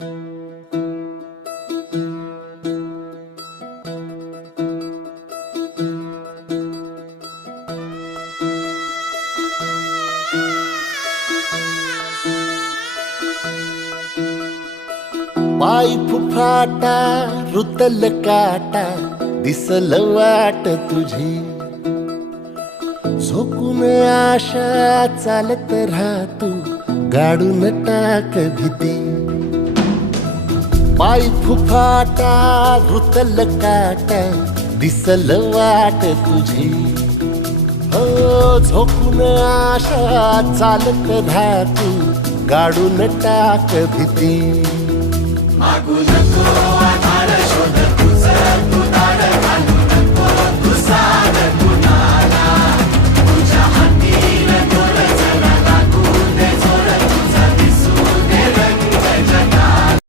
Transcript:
पाय फुफाटा रुतल काटा दिसल वाट तुझी, झोकून आशा चालत राहा तू, गाडून टाक भीती. पाय फुफाटा रुतल काटा दिसल वाट तुझी, हो झोकून आशा चालत राहा तू, गाडून टाक भीती.